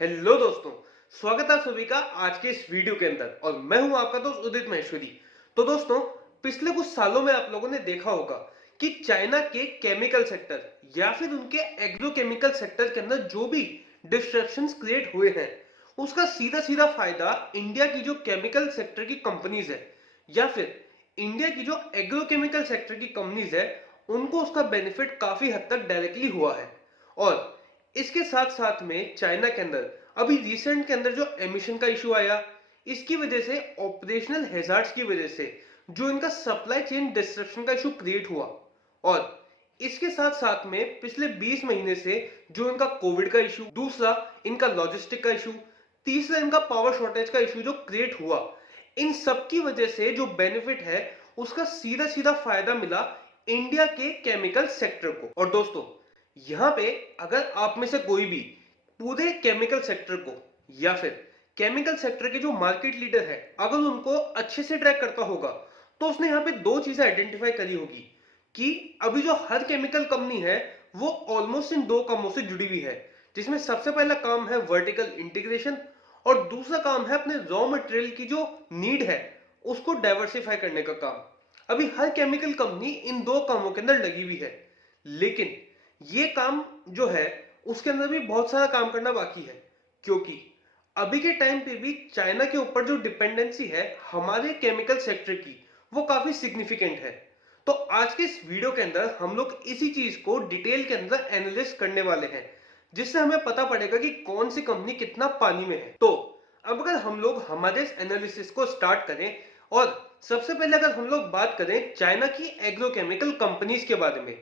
Hello दोस्तों। स्वागत है आप सभी का आज के इस वीडियो के अंदर और मैं हूं आपका दोस्त उदित महेश्वरी। तो दोस्तों, पिछले कुछ सालों में आप लोगों ने देखा होगा कि चाइना के केमिकल सेक्टर या फिर उनके एग्रोकेमिकल सेक्टर के अंदर जो भी डिस्ट्रैक्शंस क्रिएट हुए हैं, उसका सीधा सीधा फायदा इंडिया की जो केमिकल सेक्टर की कंपनीज है या फिर इंडिया की जो एग्रोकेमिकल सेक्टर की कंपनीज है, उनको उसका बेनिफिट काफी हद तक डायरेक्टली हुआ है। और इसके साथ साथ में चाइना के अंदर अभी रिसेंट के अंदर जो एमिशन का इशू आया, इसकी वजह से ऑपरेशनल हैजार्ड्स की वजह से जो इनका सप्लाई चेन डिस्ट्रप्शन का इशू क्रिएट हुआ, और इसके साथ साथ में पिछले 20 महीने से जो इनका कोविड का इशू, दूसरा इनका लॉजिस्टिक का इशू, तीसरा इनका पावर शॉर्टेज का इशू जो क्रिएट हुआ, इन सब की वजह से जो बेनिफिट है उसका सीधा सीधा फायदा मिला इंडिया के केमिकल सेक्टर को। और दोस्तों, यहां पे अगर आप में से कोई भी पूरे केमिकल सेक्टर को या फिर केमिकल सेक्टर के जो मार्केट लीडर है, अगर उनको अच्छे से ट्रैक करता होगा, तो उसने यहां पे दो चीजें आइडेंटिफाई करी होगी कि अभी जो हर केमिकल कंपनी है वो ऑलमोस्ट इन दो कामों से जुड़ी हुई है, जिसमें सबसे पहला काम है वर्टिकल इंटीग्रेशन और दूसरा काम है अपने रॉ मटेरियल की जो नीड है उसको डाइवर्सिफाई करने का काम। अभी हर केमिकल कंपनी इन दो कामों के अंदर लगी हुई है, लेकिन ये काम जो है उसके अंदर भी बहुत सारा काम करना बाकी है, क्योंकि अभी के टाइम पे भी चाइना के ऊपर जो डिपेंडेंसी है हमारे केमिकल सेक्टर की, वो काफी सिग्निफिकेंट है। तो आज के इस वीडियो के अंदर हम लोग इसी चीज को डिटेल के अंदर एनालिस करने वाले हैं, जिससे हमें पता पड़ेगा कि कौन सी कंपनी कितना पानी में है। तो अब अगर हम लोग हमारे इस एनालिसिस को स्टार्ट करें, और सबसे पहले अगर हम लोग बात करें चाइना की एग्रोकेमिकल कंपनीज के बारे में,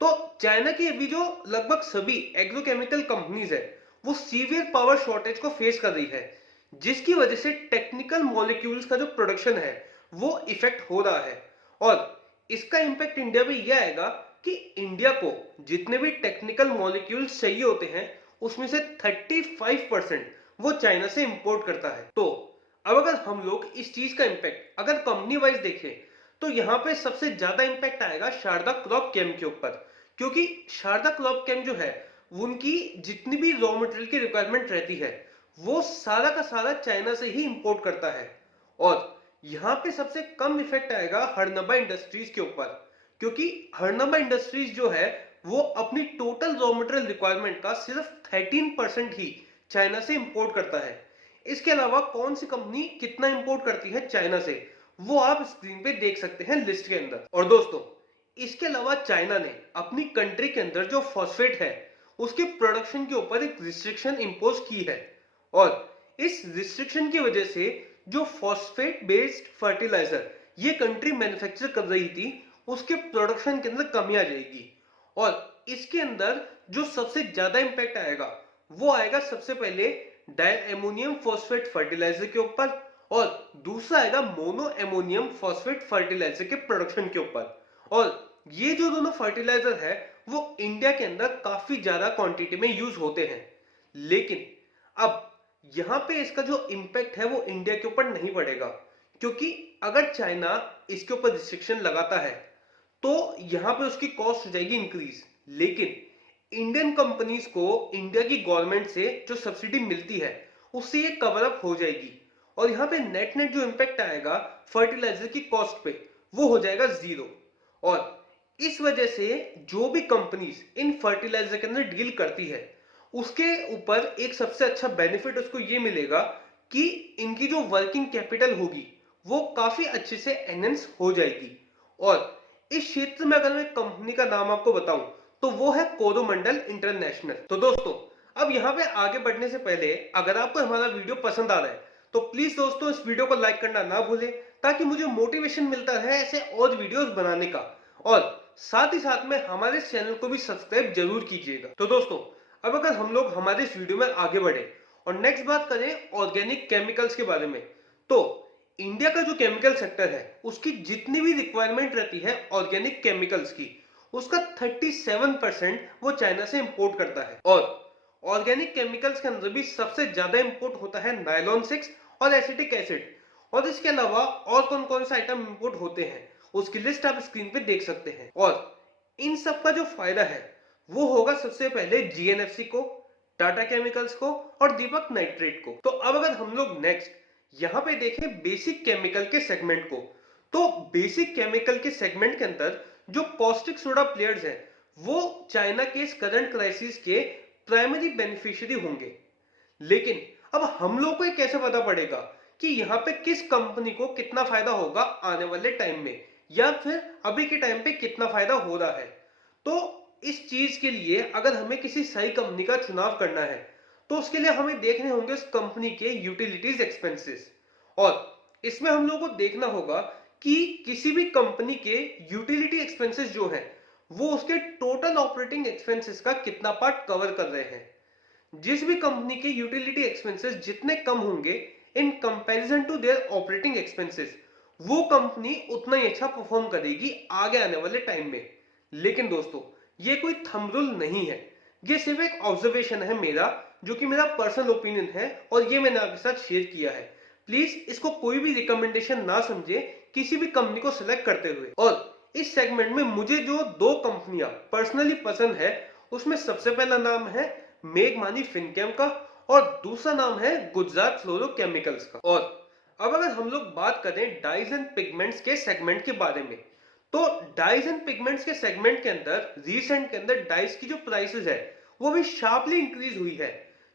तो चाइना की अभी जो लगभग सभी एग्रोकेमिकल कंपनीज है वो सीवियर पावर शॉर्टेज को फेस कर रही है, जिसकी वजह से टेक्निकल मॉलिक्यूल्स का जो प्रोडक्शन है वो इफेक्ट हो रहा है। और इसका इंपैक्ट इंडिया में यह आएगा कि इंडिया को जितने भी टेक्निकल मॉलिक्यूल्स चाहिए होते हैं उसमें से 35% वो चाइना से इंपोर्ट करता है। तो अब अगर हम लोग इस चीज का इंपैक्ट अगर कंपनी वाइज देखें, तो यहां पे सबसे ज्यादा इंपैक्ट आएगा शारदा क्रॉप केम के ऊपर, क्योंकि शारदा क्रॉप केम जो है उनकी जितनी भी रॉ मटेरियल की रिक्वायरमेंट रहती है वो सारा का सारा चाइना से ही इंपोर्ट करता है। और यहां पे सबसे कम इफेक्ट आएगा हरनबा इंडस्ट्रीज के ऊपर, क्योंकि हरनबा इंडस्ट्रीज जो है वो अपनी टोटल रॉ मटेरियल रिक्वायरमेंट का सिर्फ 13% ही चाइना से इंपोर्ट करता है। इसके अलावा कौन सी कंपनी कितना इंपोर्ट करती है चाइना से, वो आप स्क्रीन पे देख सकते हैं लिस्ट के अंदर। और दोस्तों, इसके अलावा चाइना ने अपनी कंट्री के अंदर जो फॉस्फेट है उसके प्रोडक्शन के ऊपर एक रिस्ट्रिक्शन इंपोज की है, और इस रिस्ट्रिक्शन की वजह से जो फॉस्फेट बेस्ड फर्टिलाइजर ये कंट्री मैन्युफैक्चर कर रही थी उसके प्रोडक्शन के अंदर कमी आ जाएगी। और इसके अंदर जो सबसे ज्यादा इंपैक्ट आएगा वो आएगा सबसे पहले डाई एमोनियम फॉस्फेट फर्टिलाइजर के ऊपर, और दूसरा आएगा मोनो एमोनियम फॉस्फेट फर्टिलाइजर के प्रोडक्शन के ऊपर। और ये जो दोनों फर्टिलाइजर है वो इंडिया के अंदर काफी ज्यादा क्वांटिटी में यूज होते हैं, लेकिन अब यहां पे इसका जो इंपैक्ट है वो इंडिया के ऊपर नहीं पड़ेगा, क्योंकि अगर चाइना इसके ऊपर रिस्ट्रिक्शन लगाता है तो यहां पे उसकी कॉस्ट हो जाएगी इंक्रीज, लेकिन इंडियन कंपनीज को इंडिया की गवर्नमेंट से जो सब्सिडी मिलती है उससे ये कवर अप हो जाएगी, और यहां पे नेट नेट जो इंपैक्ट आएगा फर्टिलाइजर की कॉस्ट पे वो हो जाएगा जीरो। और इस वजह से जो भी कंपनीज इन फर्टिलाइजर के अंदर डील करती है उसके ऊपर एक सबसे अच्छा बेनिफिट उसको ये मिलेगा कि इनकी जो वर्किंग कैपिटल होगी वो काफी अच्छे से एनहेंस हो जाएगी। और इस क्षेत्र में अगर मैं कंपनी का नाम आपको बताऊं तो वो है कोरोमंडल इंटरनेशनल। तो दोस्तों, अब यहां पे आगे बढ़ने से पहले अगर आपको हमारा वीडियो पसंद आ रहा है तो प्लीज दोस्तों इस वीडियो को लाइक करना ना भूलें, ताकि मुझे मोटिवेशन मिलता रहे ऐसे और वीडियोस बनाने का। और साथ ही साथ में हमारे चैनल को भी सब्सक्राइब जरूर कीजिएगा। तो दोस्तों, अब अगर हम लोग हमारे इस वीडियो में आगे बढ़े और नेक्स्ट बात करें ऑर्गेनिक केमिकल्स के बारे में, तो इंडिया का जो केमिकल सेक्टर है उसकी जितनी भी रिक्वायरमेंट रहती है ऑर्गेनिक केमिकल्स की, उसका 37% वो चाइना से इंपोर्ट करता है। और ऑर्गेनिक केमिकल्स के अंदर भी सबसे ज्यादा इंपोर्ट होता है नायलॉन 6 और एसिटिक एसिड। और इसके अलावा और कौन कौन सा आइटम इंपोर्ट होते हैं उसकी लिस्ट आप स्क्रीन पे देख सकते हैं। और इन सब का जो फायदा है वो होगा सबसे पहले जीएनएफसी को, टाटा केमिकल्स को और दीपक नाइट्रेट को। तो अब अगर हम लोग नेक्स्ट यहाँ पे देखें बेसिक केमिकल के सेगमेंट को, तो बेसिक केमिकल के सेगमेंट के अंदर जो कॉस्टिक सोडा प्लेयर्स हैं वो चाइना के इस करंट क्राइसिस के प्राइमरी बेनिफिशियरी होंगे। लेकिन अब हम लोग को ये कैसे पता पड़ेगा कि यहाँ पे किस कंपनी को कितना फायदा होगा आने वाले टाइम में, या फिर अभी के टाइम पे कितना फायदा हो रहा है? तो इस चीज के लिए अगर हमें किसी सही कंपनी का चुनाव करना है तो उसके लिए हमें देखने होंगे उस कंपनी के यूटिलिटीज एक्सपेंसेस, और इसमें हम लोगों को देखना होगा कि किसी भी कंपनी के यूटिलिटी एक्सपेंसेस जो है वो उसके टोटल ऑपरेटिंग एक्सपेंसेस का कितना पार्ट कवर कर रहे हैं। जिस भी कंपनी के यूटिलिटी एक्सपेंसेस जितने कम होंगे in comparison to their operating expenses, वो कंपनी उतना ही अच्छा परफॉर्म करेगी आगे आने वाले टाइम में। लेकिन दोस्तों ये कोई थंब रूल नहीं है, ये सिर्फ एक ऑब्जर्वेशन है मेरा, जो कि मेरा पर्सनल ओपिनियन है और ये मैंने आपके साथ शेयर किया है। प्लीज इसको कोई भी रिकमेंडेशन ना समझे किसी भी कंपनी को सिलेक्ट करते हुए। और इस सेगमेंट में मुझे जो दो कंपनियां पर्सनली पसंद है उसमें सबसे पहला नाम है मेघमानी फिनकेम का और दूसरा नाम है गुजरात फ्लोरोकेमिकल्स का। और अब अगर हम लोग बात करें डाइज एंड पिगमेंट्स के सेगमेंट के बारे में, तो डाइज एंड पिगमेंट्स के सेगमेंट के अंदर रिसेंट के अंदर डाइज की जो प्राइसेस है वो भी शार्पली इंक्रीज हुई है,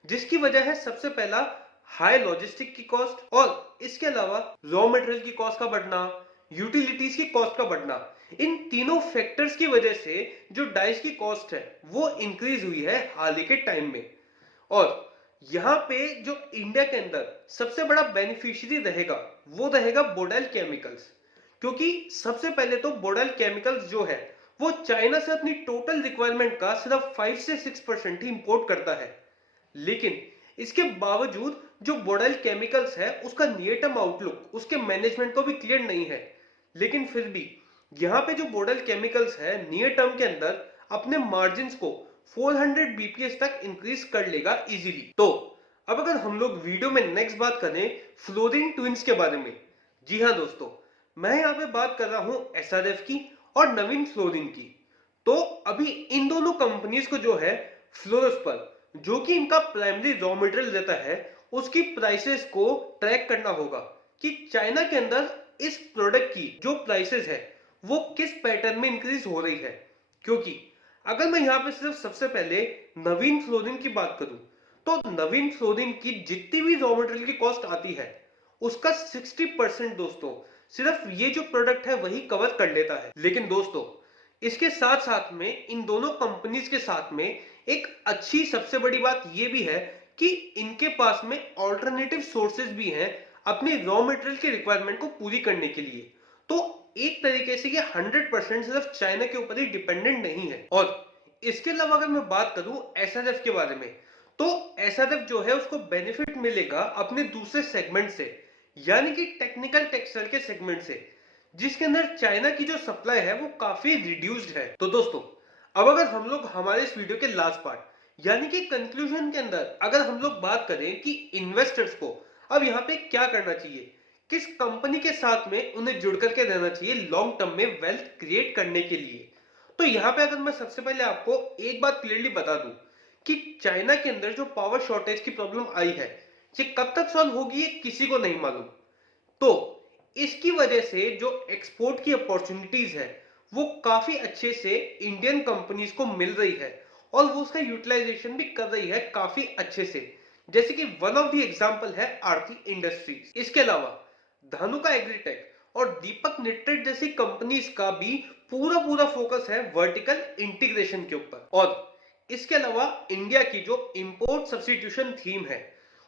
जिसकी वजह है सबसे पहला हाई लॉजिस्टिक की कॉस्ट, और इसके अलावा रॉ मटेरियल की कॉस्ट का बढ़ना, यूटिलिटीज की कॉस्ट का बढ़ना। इन तीनों फैक्टर्स की वजह से जो डाइज की कॉस्ट है वो इंक्रीज हुई है हाल ही के टाइम में। और यहाँ पे जो इंडिया के अंदर सबसे बड़ा बेनिफिशियरी रहेगा वो रहेगा बोडाइल केमिकल्स, क्योंकि सबसे पहले तो बोडाइल केमिकल्स जो है वो चाइना से अपनी टोटल रिक्वायरमेंट का सिर्फ 5 से 6% ही इंपोर्ट करता है। लेकिन इसके बावजूद जो बोडाइल केमिकल्स है उसका नियर टर्म आउटलुक उसके मैनेजमेंट को भी क्लियर नहीं है। लेकिन फिर भी यहाँ पे जो बोडाइल केमिकल्स है नियर टर्म के अंदर अपने मार्जिन को 400 बीपीएस तक इंक्रीज कर लेगा इजीली। तो अब अगर हम लोग वीडियो में नेक्स्ट बात करें फ्लोरीन ट्विंस के बारे में, जी हाँ दोस्तों, मैं यहाँ पे बात कर रहा हूं एसआरएफ की और नवीन फ्लोरीन की। तो अभी इन दोनों कंपनीज को जो है फ्लोरोस्पर, जो कि इनका प्राइमरी रॉ मटेरियल रहता है, उसकी प्राइसेस को ट्रैक करना होगा कि चाइना के अंदर इस प्रोडक्ट की जो प्राइसेस है वो किस पैटर्न में इंक्रीज हो रही है। क्योंकि अगर मैं यहाँ पे सिर्फ सबसे पहले नवीन फ्लोरीन की बात करूं तो नवीन फ्लोरीन की जितनी भी रॉ मटेरियल की कॉस्ट आती है उसका 60% दोस्तों सिर्फ ये जो प्रोडक्ट है वही कवर कर लेता है। लेकिन दोस्तों इसके साथ साथ में इन दोनों कंपनीज के साथ में एक अच्छी सबसे बड़ी बात ये भी है कि इनके पास में ऑल्टरनेटिव सोर्सेज भी हैं अपनी रॉ मटेरियल की रिक्वायरमेंट को पूरी करने के लिए। तो एक तरीके से ये 100% सिर्फ चाइना के ऊपर ही डिपेंडेंट नहीं है। और इसके अलावा अगर मैं बात करूं एसआरएफ के बारे में, तो एसआरएफ जो है उसको बेनिफिट मिलेगा अपने दूसरे सेगमेंट से, यानी कि टेक्निकल टेक्सटाइल के सेगमेंट से, जिसके अंदर चाइना की जो सप्लाई है वो काफी रिड्यूस्ड है। तो दोस्तों अब अगर हम लोग हमारे इस वीडियो के लास्ट पार्ट यानी कि कंक्लूजन के अंदर अगर हम लोग बात करें कि इन्वेस्टर्स को अब यहाँ पे क्या करना चाहिए, किस कंपनी के साथ में उन्हें जुड़ करके रहना चाहिए लॉन्ग टर्म में वेल्थ क्रिएट करने के लिए, तो यहाँ पे अगर मैं सबसे पहले आपको एक बात क्लियरली बता दूं कि चाइना के अंदर जो पावर शॉर्टेज की प्रॉब्लम आई है ये कब तक सॉल्व होगी ये किसी को नहीं मालूम। तो इसकी वजह से जो एक्सपोर्ट की अपॉर्चुनिटीज है वो काफी अच्छे से इंडियन कंपनीज को मिल रही है और वो उसका यूटिलाइजेशन भी कर रही है काफी अच्छे से, जैसे कि वन ऑफ द एग्जांपल है आरती इंडस्ट्रीज। इसके अलावा धानुका एग्रीटेक और दीपक नाइट्रेट जैसी कंपनीज का भी पूरा फोकस है वर्टिकल इंटीग्रेशन के ऊपर। और इसके अलावा इंडिया की जो इंपोर्ट सब्स्टिट्यूशन थीम है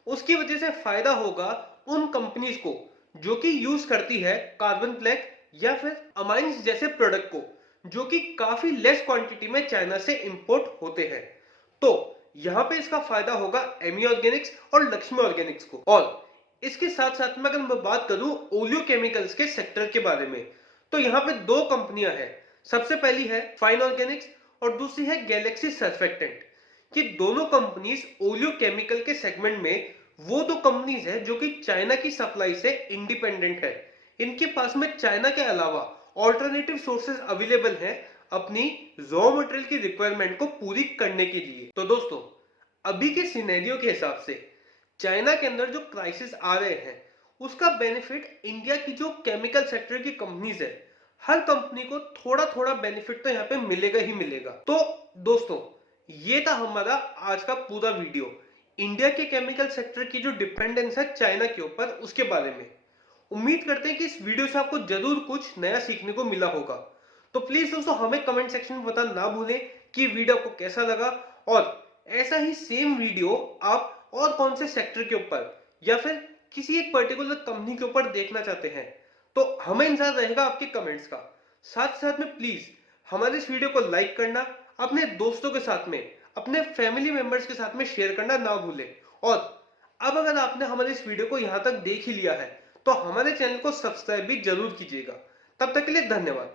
उसकी वजह से फायदा होगा उन कंपनीज को जो कि यूज करती है कार्बन ब्लैक या फिर अमाइंस जैसे प्रोडक्ट को, जो कि काफी लेस क्वांटिटी में चाइना से इंपोर्ट होते हैं। तो यहाँ पे इसका फायदा होगा एमी ऑर्गेनिक्स और लक्ष्मी ऑर्गेनिक्स को। और इसके साथ साथ में अगर मैं बात करूं ओलियो केमिकल्स के सेक्टर के बारे में, तो यहाँ पे दो कंपनियां हैं। सबसे पहली है फाइन ऑर्गेनिक्स और दूसरी है गैलेक्सी सर्फेक्टेंट। कि दोनों कंपनीज ओलियो केमिकल के सेगमेंट में वो दो कंपनीज है जो कि चाइना की सप्लाई से इंडिपेंडेंट है। इनके पास में चाइना के अलावा ऑल्टरनेटिव सोर्सेज अवेलेबल हैं अपनी रॉ मटेरियल की रिक्वायरमेंट को पूरी करने के लिए। तो दोस्तों अभी के सिनेरियो के हिसाब से चाइना के अंदर जो क्राइसिस आ रहे हैं उसका बेनिफिट इंडिया की जो केमिकल सेक्टर की कंपनीज है, हर कंपनी को थोड़ा थोड़ा बेनिफिट तो यहाँ पे मिलेगा ही मिलेगा। तो दोस्तों, ये था हमारा आज का पूरा वीडियो, इंडिया के केमिकल सेक्टर की जो डिपेंडेंस है चाइना के ऊपर उसके बारे में। उम्मीद करते हैं कि इस वीडियो से आपको जरूर कुछ नया सीखने को मिला होगा। तो प्लीज दोस्तों हमें कमेंट सेक्शन में बताना ना भूलें कि वीडियो आपको कैसा लगा, और ऐसा ही सेम वीडियो आप और कौन से सेक्टर के ऊपर या फिर किसी एक पर्टिकुलर कंपनी के ऊपर देखना चाहते हैं, तो हमें इंतजार रहेगा आपके कमेंट्स का। साथ साथ में प्लीज हमारे इस वीडियो को लाइक करना, अपने दोस्तों के साथ में, अपने फैमिली मेंबर्स के साथ में शेयर करना ना भूलें। और अब अगर आपने हमारे इस वीडियो को यहां तक देख ही लिया है तो हमारे चैनल को सब्सक्राइब भी जरूर कीजिएगा। तब तक के लिए धन्यवाद।